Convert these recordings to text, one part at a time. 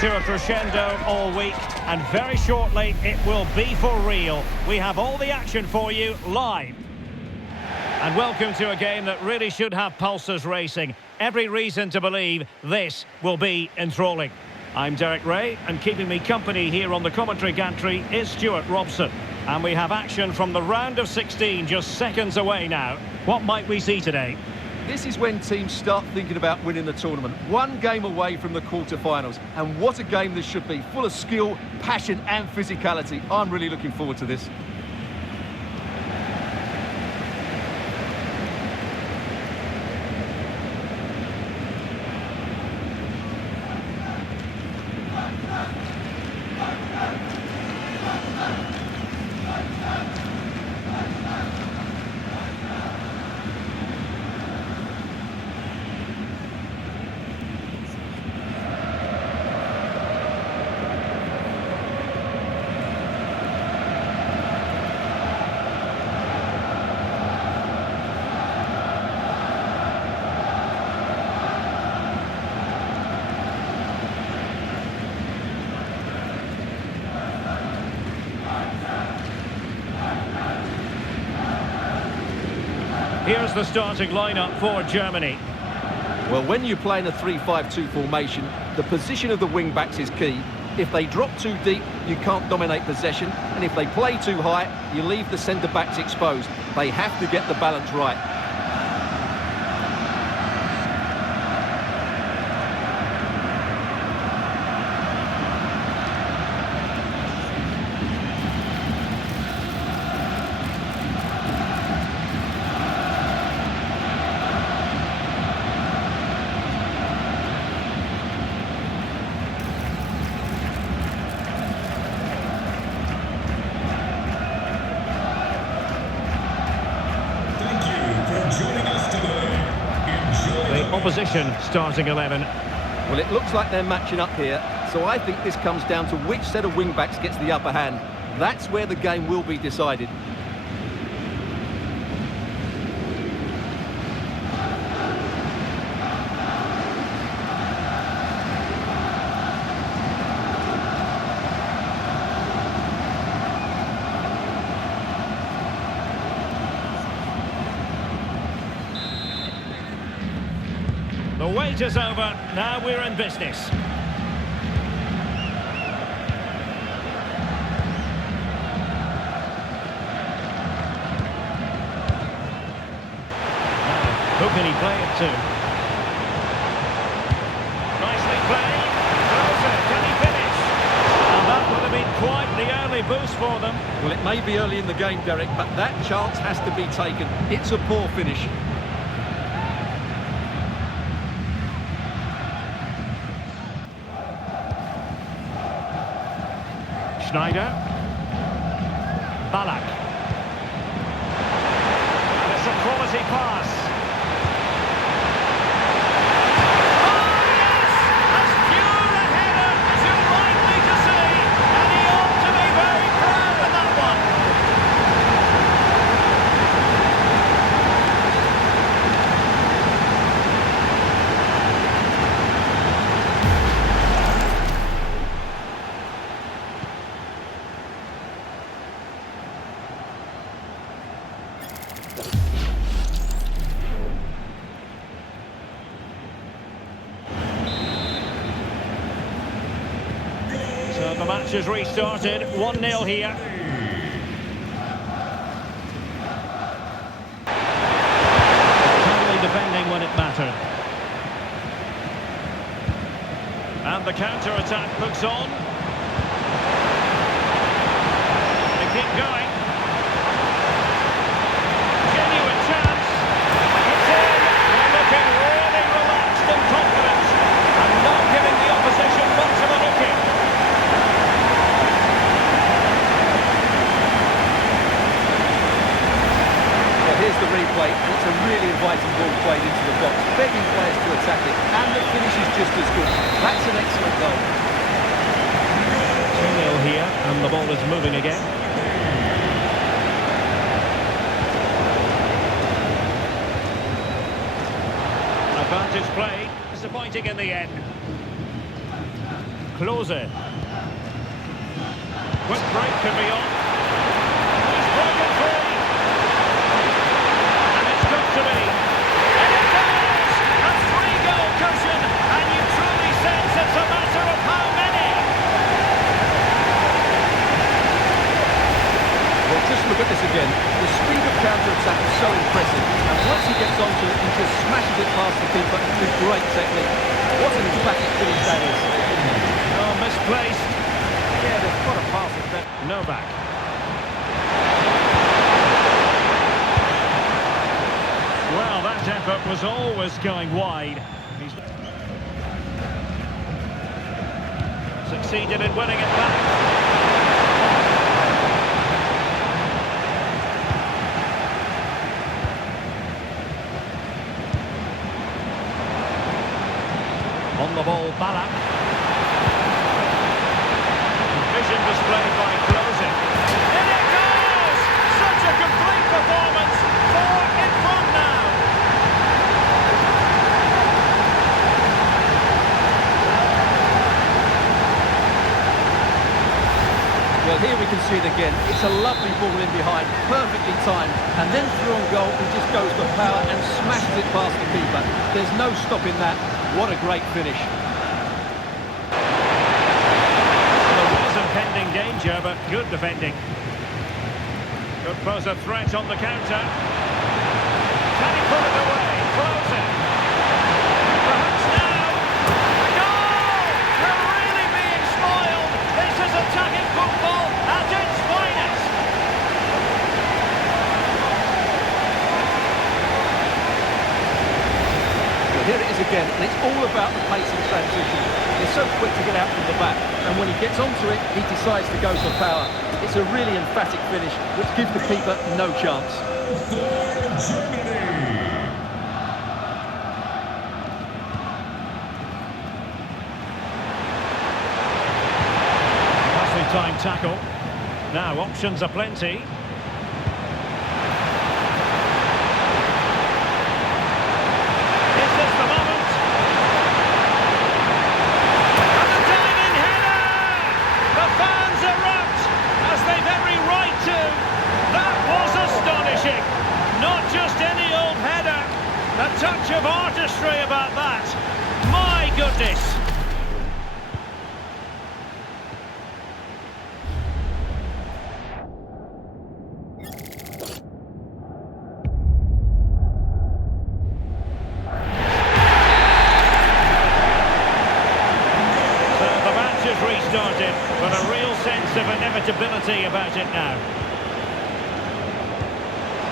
to a crescendo all week, and very shortly it will be for real. We have all the action for you live. And welcome to a game that really should have pulses racing. Every reason to believe this will be enthralling. I'm Derek Ray, and keeping me company here on the commentary gantry is Stuart Robson. And we have action from the round of 16 just seconds away now. What might we see today? This is when teams start thinking about winning the tournament. One game away from the quarter-finals. And what a game this should be. Full of skill, passion and physicality. I'm really looking forward to this. Here's the starting lineup for Germany. Well, when you're playing a 3-5-2 formation, the position of the wing-backs is key. If they drop too deep, you can't dominate possession. And if they play too high, you leave the centre-backs exposed. They have to get the balance right. Opposition starting 11. Well, it looks like they're matching up here, so I think this comes down to which set of wing-backs gets the upper hand. That's where the game will be decided. The wait is over, now we're in business. Who can he play it to? Nicely played. Throws it. Can he finish? And that would have been quite the early boost for them. Well, it may be early in the game, Derek, but that chance has to be taken. It's a poor finish. Schneider. Ballack. And it's a quality pass. Oh, yes! As pure a header as you're likely to see. And he ought to be very proud of that one. So the match has restarted, 1-0 here. Totally defending when it mattered. And the counter-attack looks on. They keep going. Genuine chance. It's in. They're looking really relaxed and confident. And not giving the opposition much of a look-in. Here's the replay, and it's a really inviting ball played into the box, begging players to attack it, and the finish is just as good. That's an excellent goal. 2-0 here, and the ball is moving again. Advantage play, disappointing in the end. Klose. Quick break can be on. He's broken free. And it's got to be. And it goes! A 3-goal cushion. And you truly sense it's a matter of how many. Well, just look at this again. The speed of counter-attack is so impressive. And once he gets onto it, he just smashes it past the keeper with great technique. What an emphatic finish that is. Oh, misplaced. Yeah, they've got to pass it back. Novak. Well, that effort was always going wide. He's succeeded in winning it back. On the ball, Balak. Vision displayed by Klose. In it goes! Such a complete performance. 4 in front now. Well, here we can see it again. It's a lovely ball in behind, perfectly timed, and then through on goal, he just goes for power and smashes it past the keeper. There's no stopping that. What a great finish. There was impending danger, but good defending. Could pose a threat on the counter. Can he put it away? Close it. Perhaps now. Goal! We're really being spoiled. This is attacking football at its finest. Here it is again, and it's all about the pace and transition. They're so quick to get out from the back, and when he gets onto it, he decides to go for power. It's a really emphatic finish, which gives the keeper no chance. Nicely timed tackle. Now options are plenty. Not just any old header. A touch of artistry about that. My goodness. So the match has restarted, but a real sense of inevitability about it now.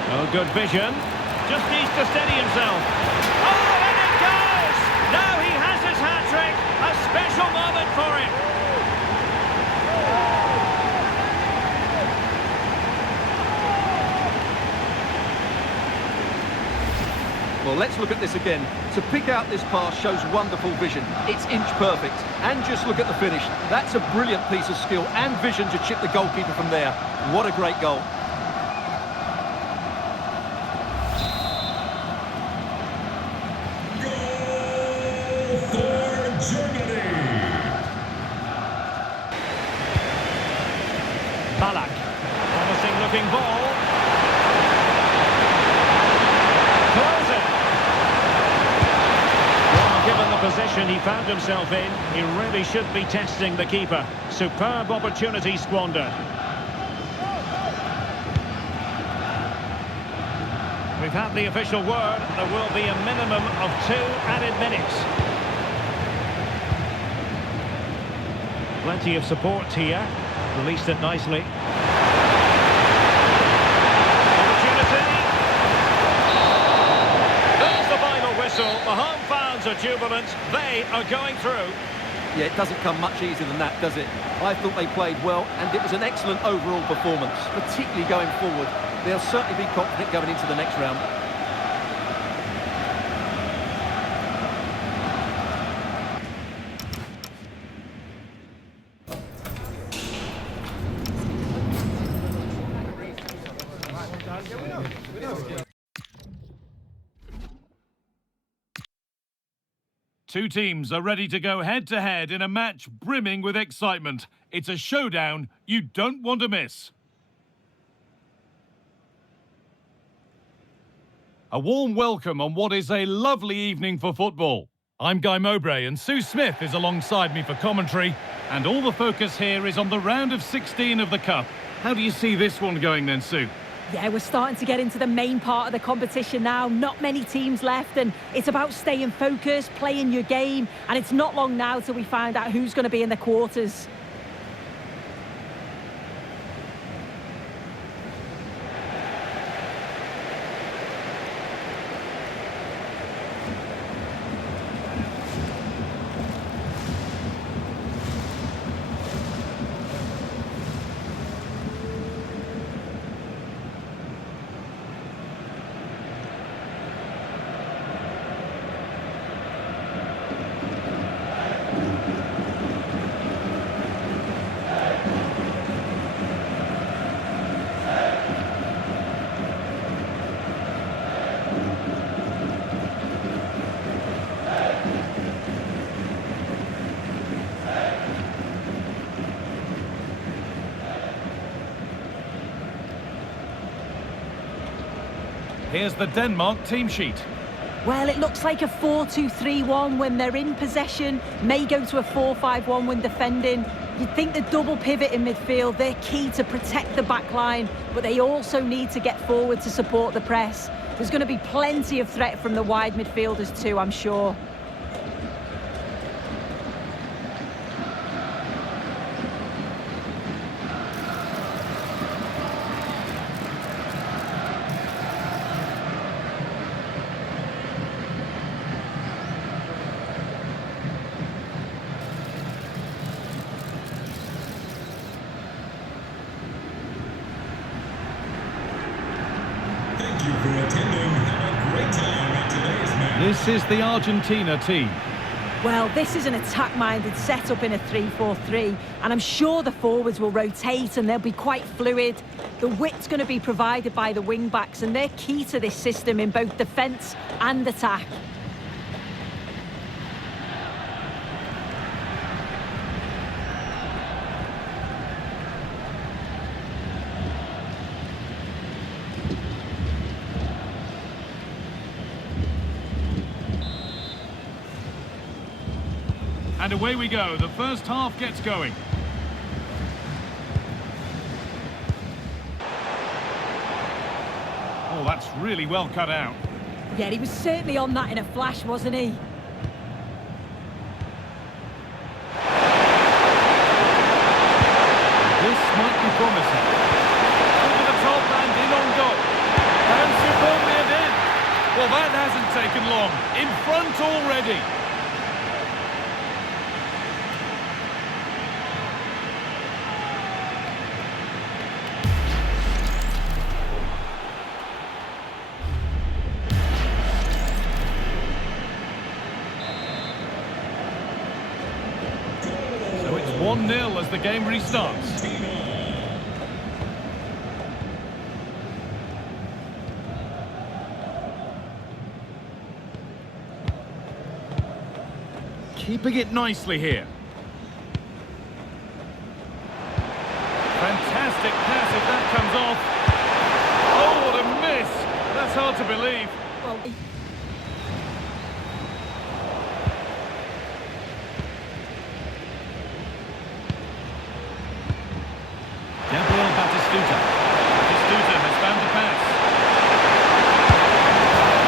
Oh, good vision. Just needs to steady himself. Oh, and it goes! Now he has his hat-trick. A special moment for him. Well, let's look at this again. To pick out this pass shows wonderful vision. It's inch perfect. And just look at the finish. That's a brilliant piece of skill and vision to chip the goalkeeper from there. What a great goal. Balak, promising looking ball. Close it. Well, given the position he found himself in, he really should be testing the keeper. Superb opportunity squandered. We've had the official word. There will be a minimum of 2 added minutes. Plenty of support here. Released it nicely. Opportunity. There's the final whistle. The home fans are jubilant. They are going through. Yeah, it doesn't come much easier than that, does it? I thought they played well, and it was an excellent overall performance, particularly going forward. They'll certainly be confident going into the next round. Two teams are ready to go head-to-head in a match brimming with excitement. It's a showdown you don't want to miss. A warm welcome on what is a lovely evening for football. I'm Guy Mowbray and Sue Smith is alongside me for commentary. And all the focus here is on the round of 16 of the Cup. How do you see this one going then, Sue? Yeah, we're starting to get into the main part of the competition now. Not many teams left, and it's about staying focused, playing your game, and it's not long now till we find out who's going to be in the quarters. Here's the Denmark team sheet. Well, it looks like a 4-2-3-1 when they're in possession, may go to a 4-5-1 when defending. You'd think the double pivot in midfield, they're key to protect the back line, but they also need to get forward to support the press. There's going to be plenty of threat from the wide midfielders too, I'm sure. This is the Argentina team. Well, this is an attack-minded setup in a 3-4-3, and I'm sure the forwards will rotate and they'll be quite fluid. The width's going to be provided by the wing-backs, and they're key to this system in both defence and attack. And away we go. The first half gets going. Oh, that's really well cut out. Yeah, he was certainly on that in a flash, wasn't he? This might be promising. Over the top and in on goal. And superbly in. Well, that hasn't taken long. In front already. So it's 1-0 as the game restarts. Keeping it nicely here. Fantastic pass if that comes off. Oh, what a miss! That's hard to believe. Well, Gabriel Batistuta. Batistuta has found the pass.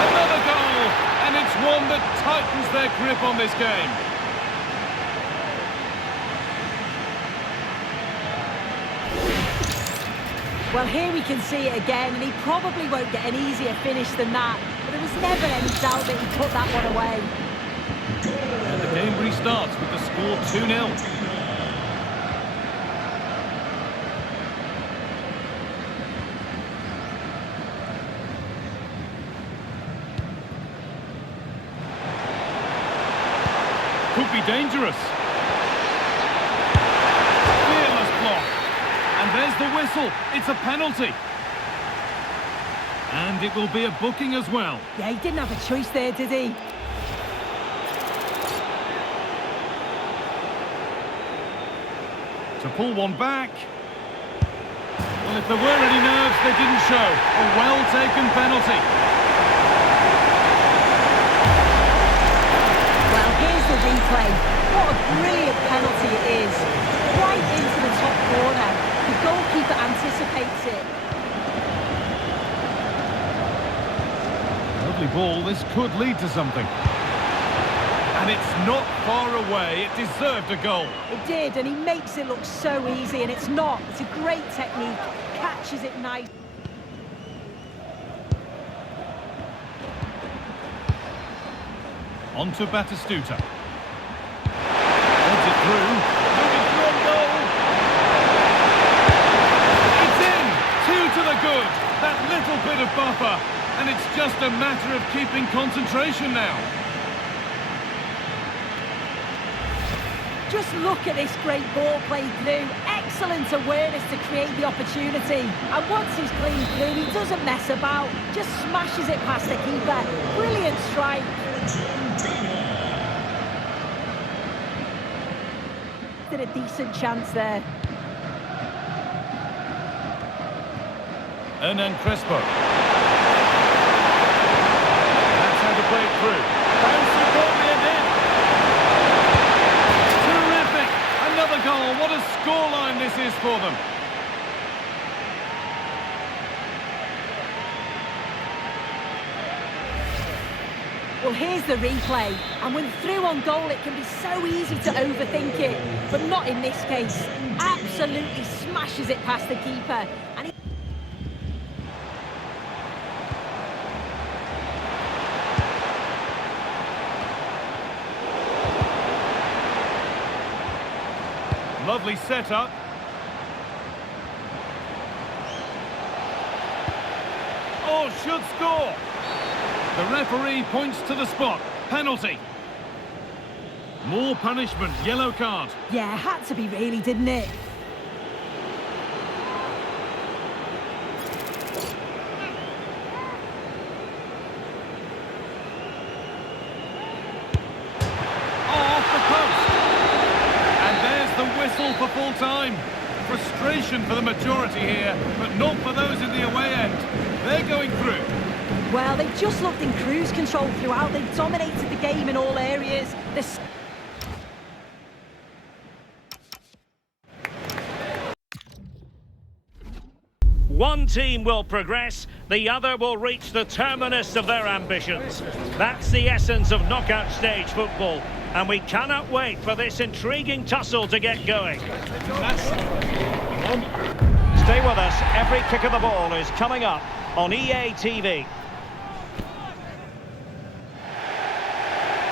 Another goal! And it's one that tightens their grip on this game. well, here we can see it again, and he probably won't get an easier finish than that. But there was never any doubt that he put that one away. And the game restarts with the score 2-0. Could be dangerous. Fearless block. And there's the whistle. It's a penalty. And it will be a booking as well. Yeah, he didn't have a choice there, did he? to pull one back. Well, if there were any nerves, they didn't show. A well-taken penalty. Well, here's the replay. What a brilliant penalty it is. Right into the top corner. The goalkeeper anticipates it. Lovely ball. This could lead to something. And it's not far away. It deserved a goal. It did, and he makes it look so easy, and it's not. It's a great technique. Catches it nice. On to Batistuta. Heads it through. Moving through on goal. It's in! 2 to the good. That little bit of buffer. And it's just a matter of keeping concentration now. Just look at this great ball played through. Excellent awareness to create the opportunity. And once he's clean through, he doesn't mess about. Just smashes it past the keeper. Brilliant strike. Did a decent chance there. Hernan Crespo. That's how to play it through. Found superbly and in. Terrific! Another goal. What a scoreline this is for them. Well, here's the replay. And when through on goal, it can be so easy to overthink it. But not in this case. Absolutely smashes it past the keeper. And he... Lovely setup. Oh, should score. The referee points to the spot. Penalty. More punishment. Yellow card. Yeah, had to be really, didn't it? Off the post. And there's the whistle for full time. Frustration for the majority here, but not for those in the away end. They're going through. Well, they just looked in cruise control throughout. They dominated the game in all areas. One team will progress, the other will reach the terminus of their ambitions. That's the essence of knockout stage football, and we cannot wait for this intriguing tussle to get going. Stay with us, every kick of the ball is coming up on EA TV.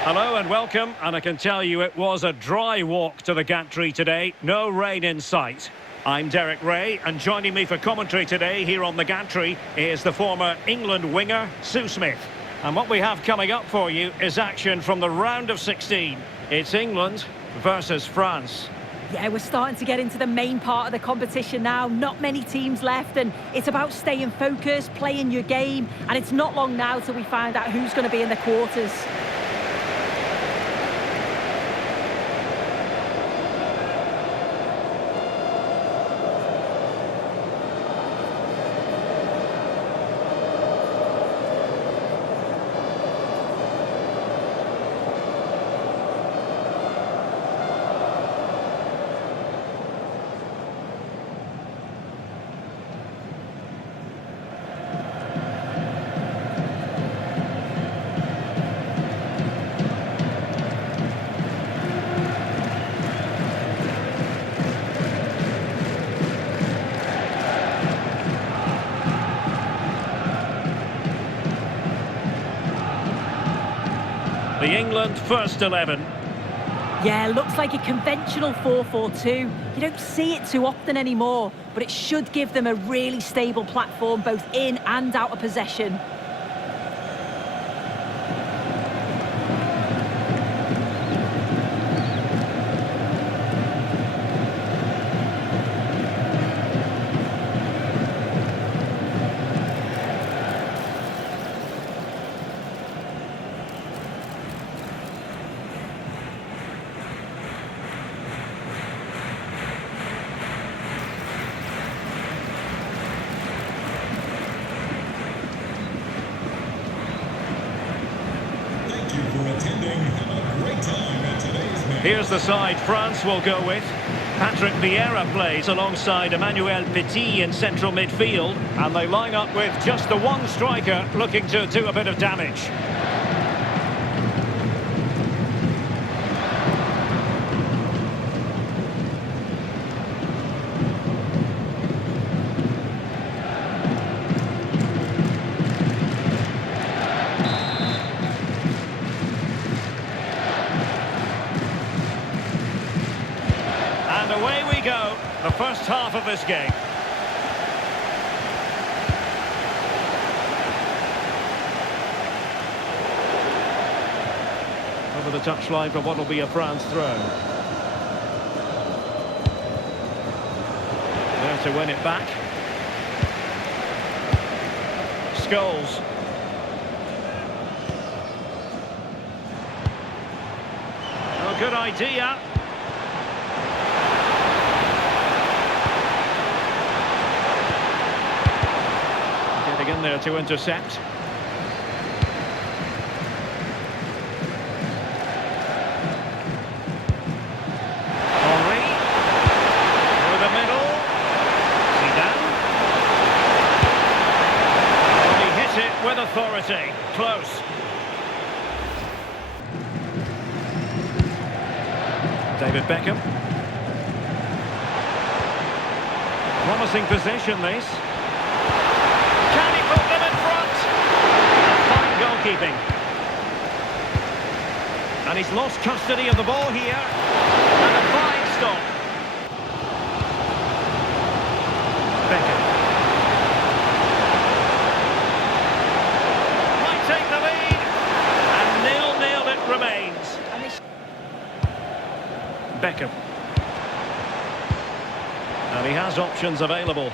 Hello and welcome, and I can tell you it was a dry walk to the gantry today, no rain in sight. I'm Derek Ray, and joining me for commentary today here on the gantry is the former England winger, Sue Smith. And what we have coming up for you is action from the round of 16. It's England versus France. Yeah, we're starting to get into the main part of the competition now. Not many teams left, and it's about staying focused, playing your game, and it's not long now till we find out who's going to be in the quarters. The England first 11. Yeah, looks like a conventional 4-4-2. You don't see it too often anymore, but it should give them a really stable platform both in and out of possession. Here's the side France will go with. Patrick Vieira plays alongside Emmanuel Petit in central midfield. And they line up with just the one striker looking to do a bit of damage. And away we go, the first half of this game. Over the touchline for what will be a France throw. There to win it back. Scholes. Oh, good idea. In there to intercept. Henry through the middle. Zidane. Oh, he hit it with authority. Close. David Beckham. Promising possession, this. Put them in front. Fine goalkeeping. And he's lost custody of the ball here. And a fine stop. Beckham. Might take the lead. And 0-0 it remains. Beckham. And he has options available.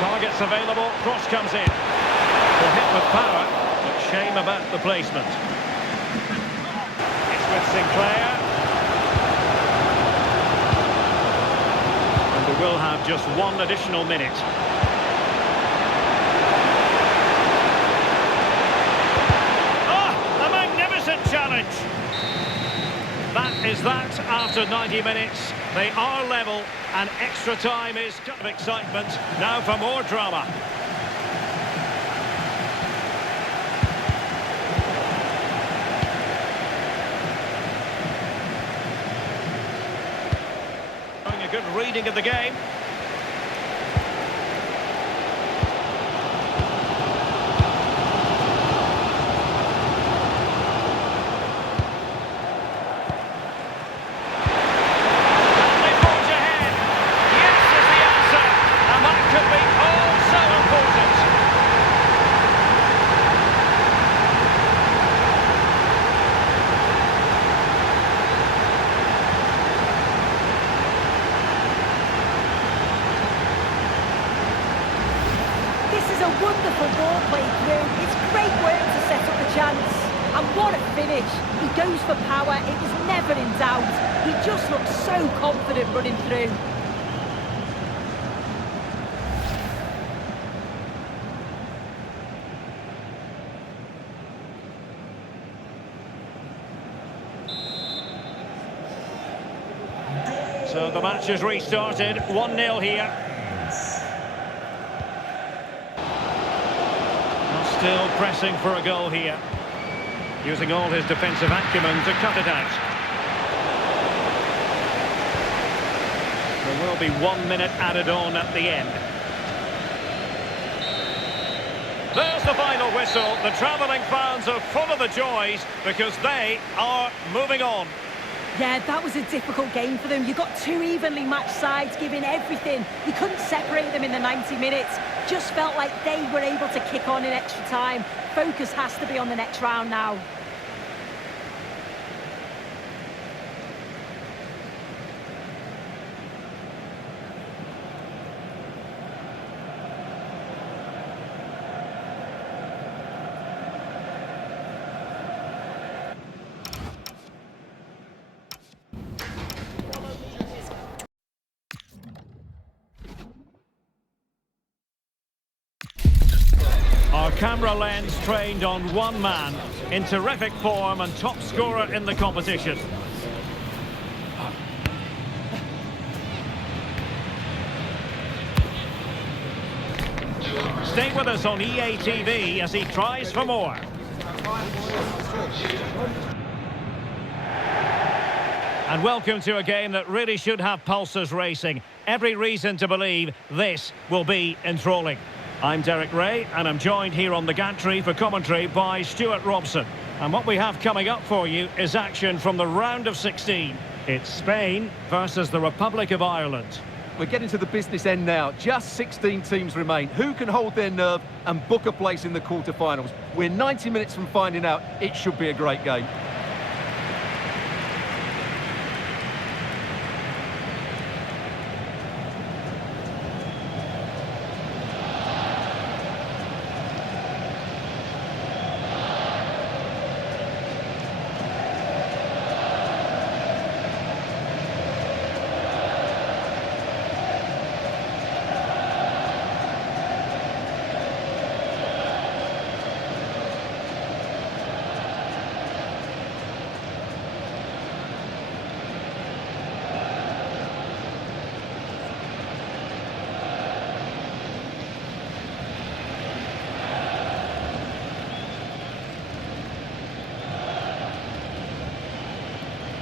Targets available, cross comes in. Will hit with power, but shame about the placement. It's with Sinclair. And we will have just one additional minute. Oh, a magnificent challenge. That is that after 90 minutes. They are level, and extra time is kind of excitement. Now for more drama. Showing a good reading of the game. Wonderful ball played through. It's great work to set up the chance. And what a finish. He goes for power. It was never in doubt. He just looks so confident running through. So the match has restarted. 1-0 here. Still pressing for a goal here. Using all his defensive acumen to cut it out. There will be 1 minute added on at the end. There's the final whistle. The travelling fans are full of the joys because they are moving on. Yeah, that was a difficult game for them. You got two evenly matched sides giving everything. You couldn't separate them in the 90 minutes. Just felt like they were able to kick on in extra time. Focus has to be on the next round now. camera lens trained on one man, in terrific form and top scorer in the competition. Stay with us on EA TV as he tries for more. And welcome to a game that really should have pulses racing. Every reason to believe this will be enthralling. I'm Derek Ray, and I'm joined here on the gantry for commentary by Stuart Robson. And what we have coming up for you is action from the round of 16. It's Spain versus the Republic of Ireland. We're getting to the business end now. Just 16 teams remain. Who can hold their nerve and book a place in the quarterfinals? We're 90 minutes from finding out. It should be a great game.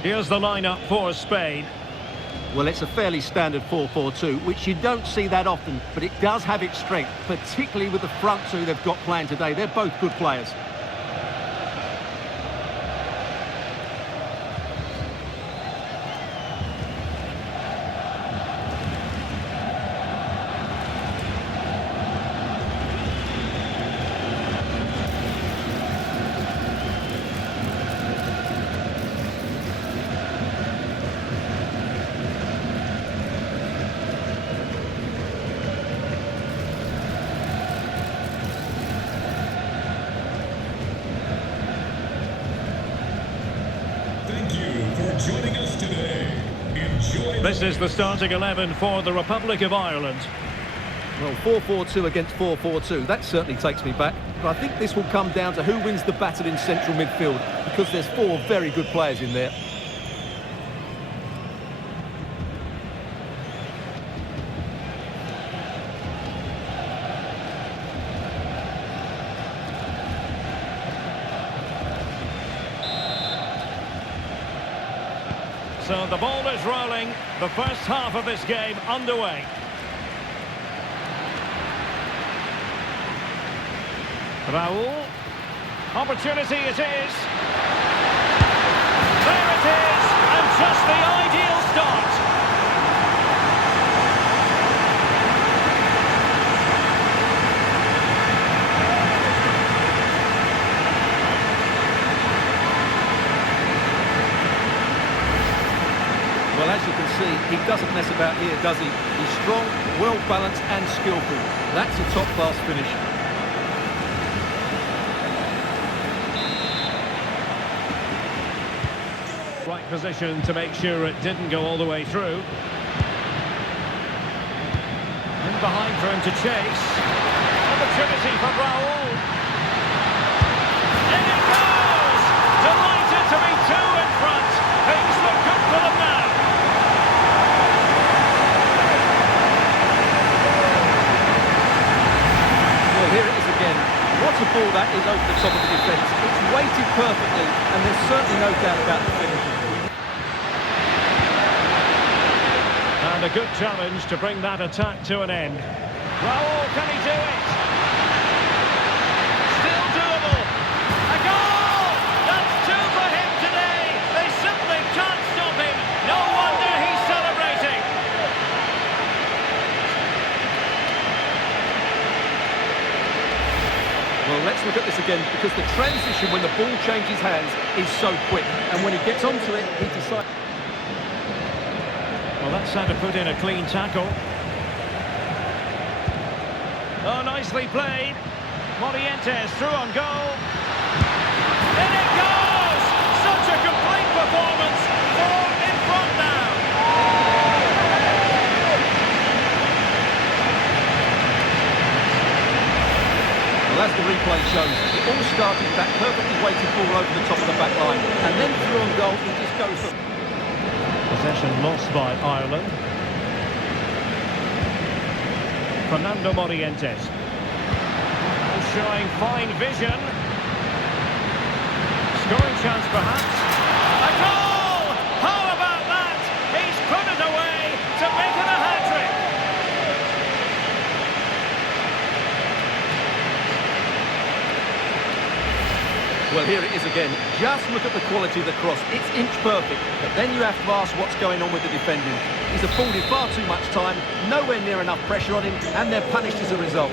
Here's the lineup for Spain. Well, it's a fairly standard 4-4-2, which you don't see that often, but it does have its strength, particularly with the front two they've got playing today. They're both good players. Joining us today. Enjoy. This is the starting 11 for the Republic of Ireland. Well, 4-4-2 against 4-4-2, that certainly takes me back. But I think this will come down to who wins the battle in central midfield, because there's four very good players in there. So the ball is rolling, the first half of this game underway. Raúl, opportunity it is. There it is, and just the ideal start. Well, as you can see, he doesn't mess about here, does he? He's strong, well-balanced and skillful. That's a top-class finish. Right position to make sure it didn't go all the way through. In behind for him to chase. Opportunity for Raúl. In it goes! Delighted to be two in front. Things look good for them now. Well, here it is again. What a ball that is over the top of the defence. It's weighted perfectly, and there's certainly no doubt about the finish. And a good challenge to bring that attack to an end. Raúl, can he do it? Still doable. A goal! That's two for him today. They simply can't stop him. No wonder he's celebrating. Well, let's look at this again, because the transition when the ball changes hands is so quick, and when he gets onto it, he decides... Well, that's how to put in a clean tackle. Oh, nicely played. Morientes through on goal. In it goes! Such a complete performance. Four in front now. Well, as the replay shows, it all started with that perfectly weighted ball over the top of the back line, and then through on goal, it just goes for... Possession lost by Ireland. Fernando Morientes. Showing fine vision. Scoring chance perhaps. A goal! How about that? He's put it away to make it a hat-trick. Well, here it is again. Just look at the quality of the cross. It's inch perfect, but then you have to ask what's going on with the defending. He's afforded far too much time, nowhere near enough pressure on him, and they're punished as a result.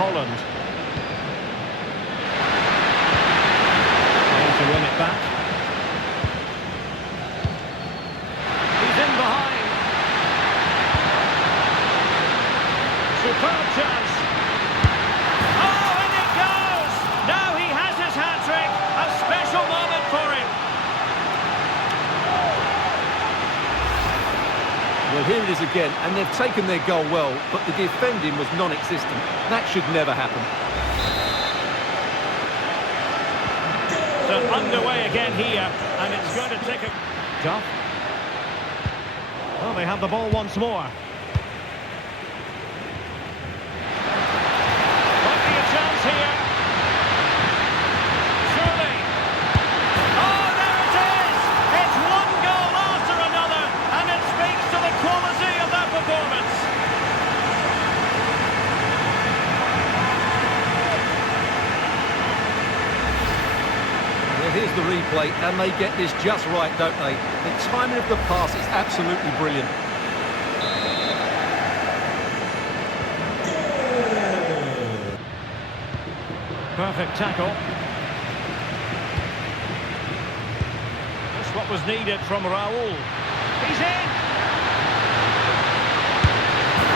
Holland. Trying to win it back. He's in behind. Superb chance. Oh, and it goes! Now he has his hat-trick. A special moment for him. Well, here it is again, and they've taken their goal well, but the defending was non-existent. That should never happen. So underway again here, and it's going to take a... Duff. Well, they have the ball once more. Might be a chance here. Surely. Oh, there it is! It's one goal after another, and it speaks to the quality of that performance. Well, here's the replay, and they get this just right, don't they? The timing of the pass is absolutely brilliant. Perfect tackle. That's what was needed from Raul. He's in!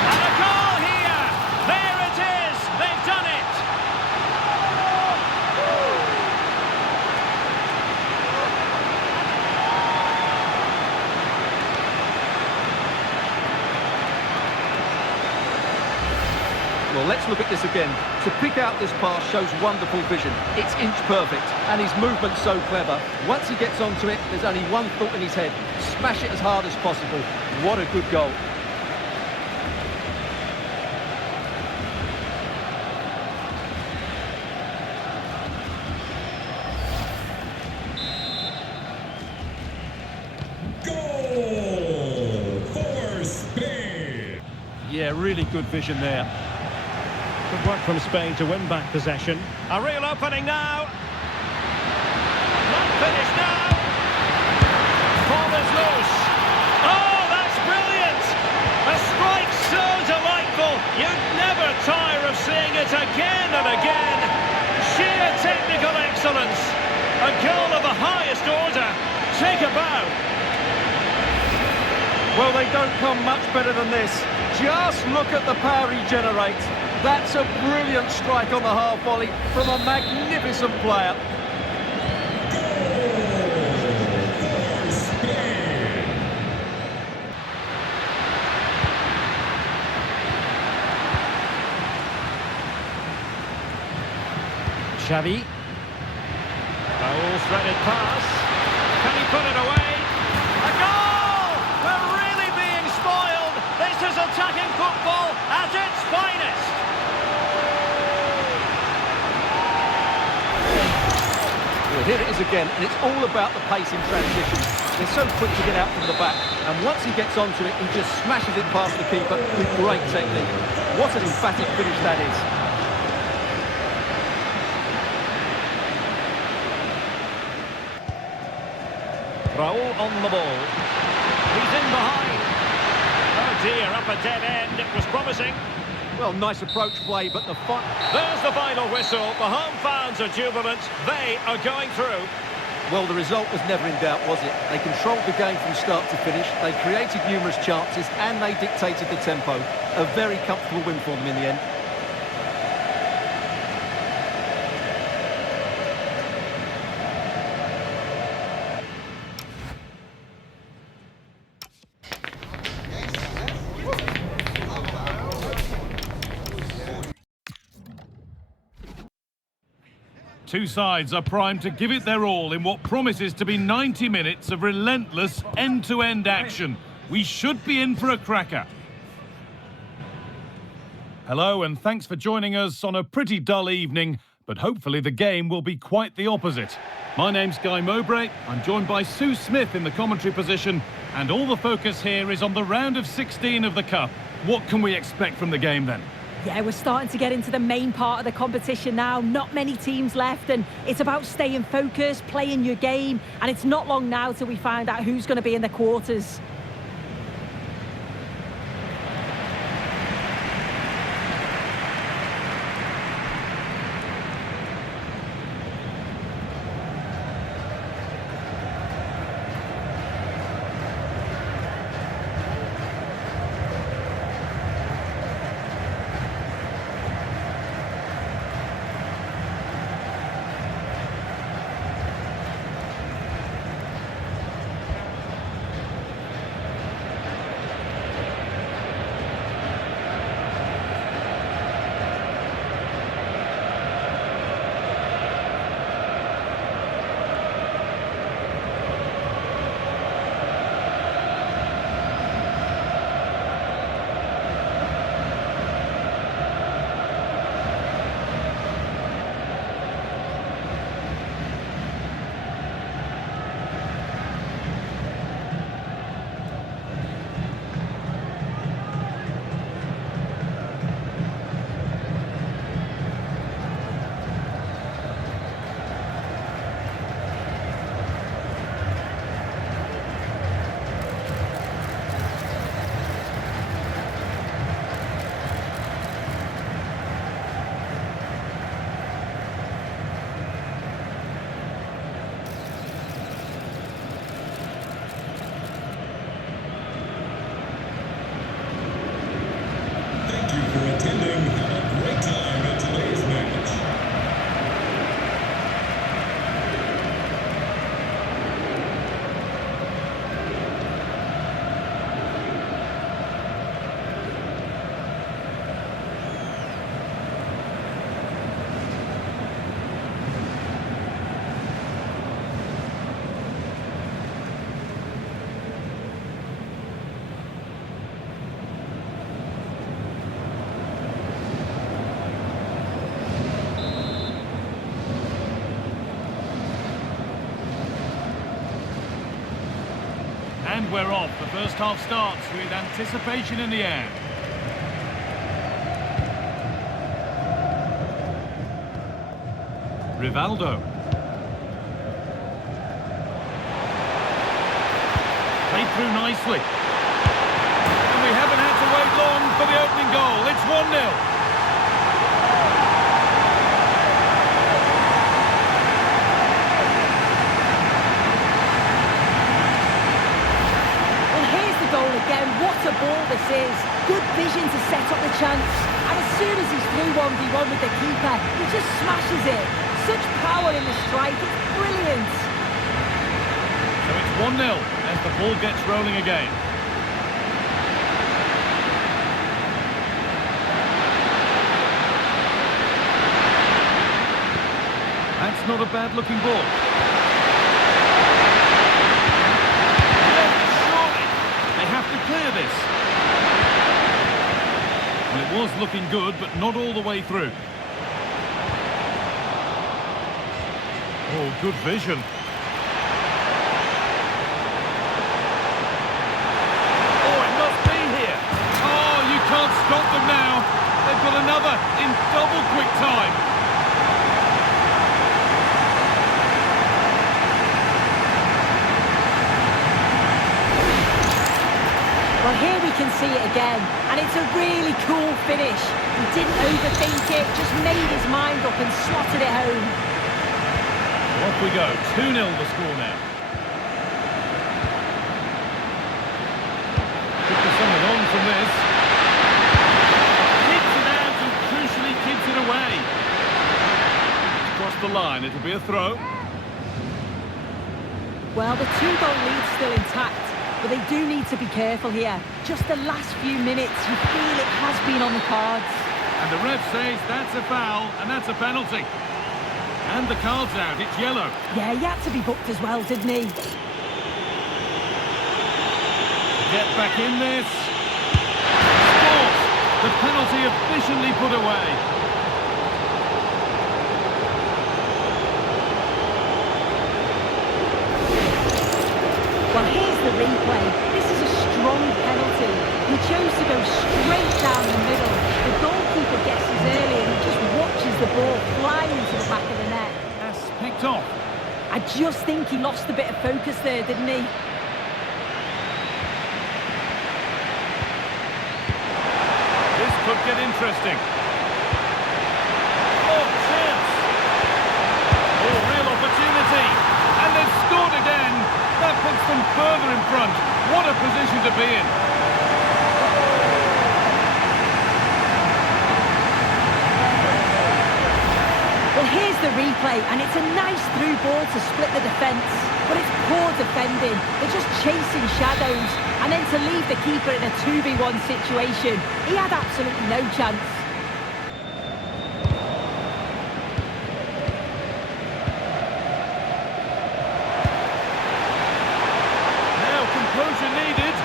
And a goal here! There it is! They've done it! Well, let's look at this again. To pick out this pass shows wonderful vision. It's inch perfect, and his movement's so clever. Once he gets onto it, there's only one thought in his head. Smash it as hard as possible. What a good goal. Goal for Spain. Yeah, really good vision there. Good work from Spain to win back possession. A real opening now. Not finished now. Ball is loose. Oh, that's brilliant. A strike so delightful. You'd never tire of seeing it again and again. Sheer technical excellence. A goal of the highest order. Take a bow. Well, they don't come much better than this. Just look at the power he generates. That's a brilliant strike on the half volley from a magnificent player. Xavi. Raul threaded pass. Can he put it away? A goal! We're really being spoiled. This is attacking football at its finest. Well, here it is again, and it's all about the pace in transition. They're so quick to get out from the back, and once he gets onto it, he just smashes it past the keeper with great technique. What an emphatic finish that is. Raul on the ball. He's in behind. Oh dear, up a dead end. It was promising. Well, nice approach play, but There's the final whistle. The home fans are jubilant. They are going through. Well, the result was never in doubt, was it? They controlled the game from start to finish. They created numerous chances, and they dictated the tempo. A very comfortable win for them in the end. two sides are primed to give it their all in what promises to be 90 minutes of relentless end-to-end action. We should be in for a cracker. Hello, and thanks for joining us on a pretty dull evening, but hopefully the game will be quite the opposite. My name's Guy Mowbray. I'm joined by Sue Smith in the commentary position, and all the focus here is on the round of 16 of the Cup. What can we expect from the game then? Yeah, we're starting to get into the main part of the competition now. Not many teams left, and it's about staying focused, playing your game, and it's not long now till we find out who's going to be in the quarters. Thank you for attending. Have a great time at today's match. And we're off. The first half starts with anticipation in the air. Rivaldo. Played through nicely. And we haven't had to wait long for the opening goal. It's 1-0. Again, what a ball this is. Good vision to set up the chance. And as soon as he's through 1v1 with the keeper, he just smashes it. Such power in the strike, it's brilliant. So it's 1-0 as the ball gets rolling again. That's not a bad looking ball. Clear this. Well, it was looking good, but not all the way through. Oh, good vision. Oh, it must be here. Oh, you can't stop them now. They've got another in double quick time. Well, here we can see it again, and it's a really cool finish. He didn't overthink it, just made his mind up and slotted it home. Off we go, 2-0 the score now. Could be something on from this. Kicks it out and crucially kicks it away. Across the line, it'll be a throw. Well, the 2-goal lead's still intact, but they do need to be careful here. Just the last few minutes, you feel it has been on the cards. And the ref says that's a foul, and that's a penalty. And the card's out, it's yellow. Yeah, he had to be booked as well, didn't he? Get back in this. Scores! The penalty efficiently put away. Well, here's the replay. This is a strong penalty. He chose to go straight down the middle. The goalkeeper guesses early and he just watches the ball fly into the back of the net. That's picked off. I just think he lost a bit of focus there, didn't he? This could get interesting. Oh, chance! Oh, real opportunity. And they've scored again. That puts them further in front. What a position to be in. Well, here's the replay, and it's a nice through ball to split the defence. But it's poor defending. They're just chasing shadows. And then to leave the keeper in a 2v1 situation, he had absolutely no chance. Composure needed.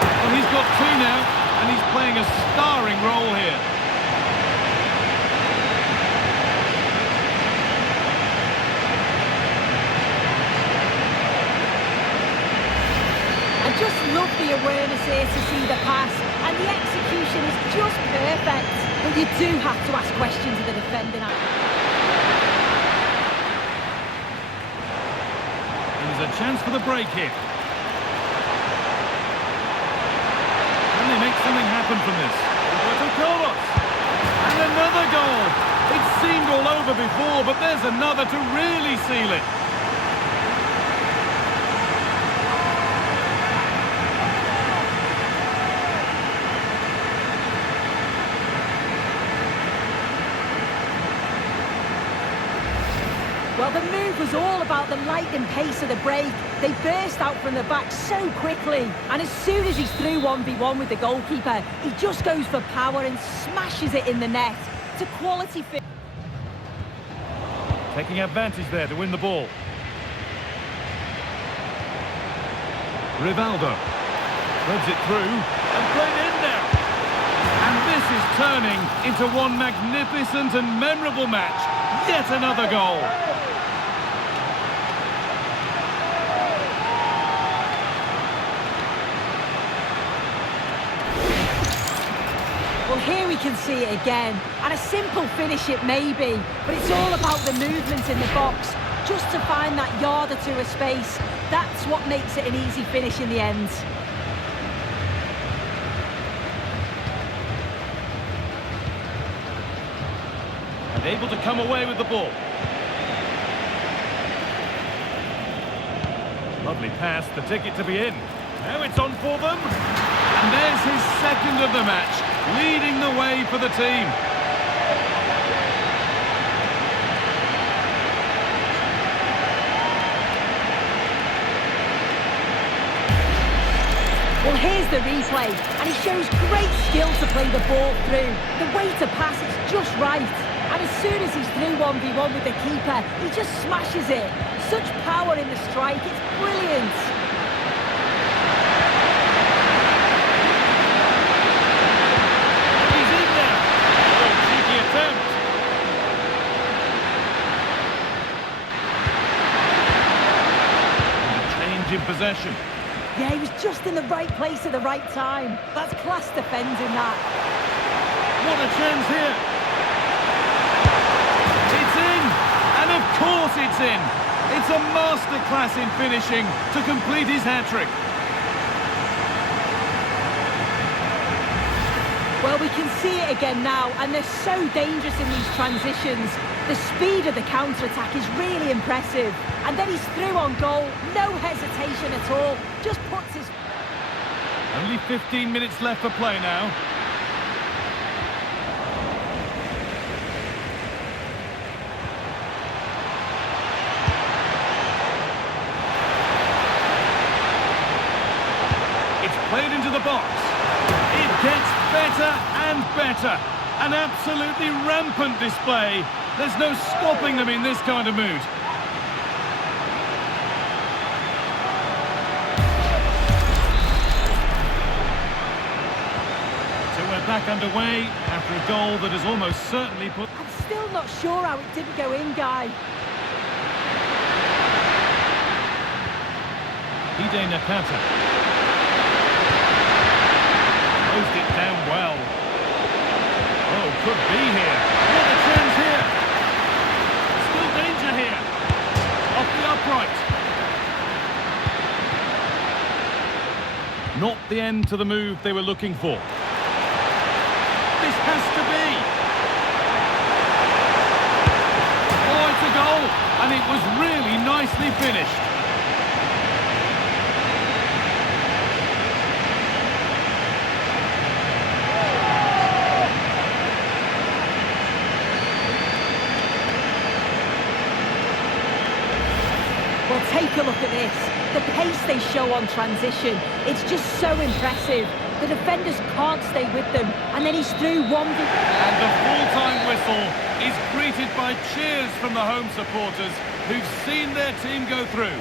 Well, he's got two now, and he's playing a starring role here. I just love the awareness here to see the pass, and the execution is just perfect. But you do have to ask questions of the defending. There's a chance for the break here. Make something happen from this. Roberto Carlos. And another goal. It seemed all over before, but there's another to really seal it. Well, the move was all about the lightning pace of the break. They burst out from the back so quickly. And as soon as he's through 1v1 with the goalkeeper, he just goes for power and smashes it in the net. It's a quality fit. Taking advantage there to win the ball. Rivaldo. Threads it through and played in now. And this is turning into one magnificent and memorable match. Yet another goal. Well, here we can see it again. And a simple finish it may be, but it's all about the movement in the box. Just to find that yard or two of space. That's what makes it an easy finish in the end. And able to come away with the ball. Lovely pass, the ticket to be in. Now it's on for them. And there's his second of the match, leading the way for the team. Well, here's the replay, and he shows great skill to play the ball through. The way to pass is just right. And as soon as he's through 1v1 with the keeper, he just smashes it. Such power in the strike, it's brilliant. He's in there. Oh, cheeky attempt. And a change in possession. Yeah, he was just in the right place at the right time. That's class defending, that. What a chance here. It's in. And of course it's in. It's a masterclass in finishing to complete his hat-trick. Well, we can see it again now, and they're so dangerous in these transitions. The speed of the counter-attack is really impressive. And then he's through on goal, no hesitation at all. Just puts his... Only 15 minutes left for play now. It's played into the box. It gets better and better. An absolutely rampant display. There's no stopping them in this kind of mood. So we're back underway after a goal that has almost certainly put... I'm still not sure how it didn't go in, Guy. Hide Nakata. Closed it down well. Oh, could be here. What a chance here. Still danger here. Off the upright. Not the end to the move they were looking for. This has to be. Oh, it's a goal. And it was really nicely finished. Well, take a look at this. The pace they show on transition, it's just so impressive. The defenders can't stay with them, and then he's through one... And the full-time whistle is greeted by cheers from the home supporters who've seen their team go through.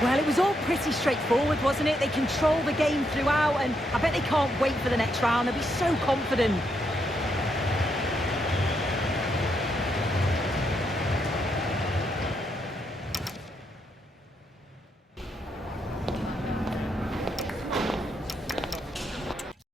Well, it was all pretty straightforward, wasn't it? They controlled the game throughout, and I bet they can't wait for the next round. They'll be so confident.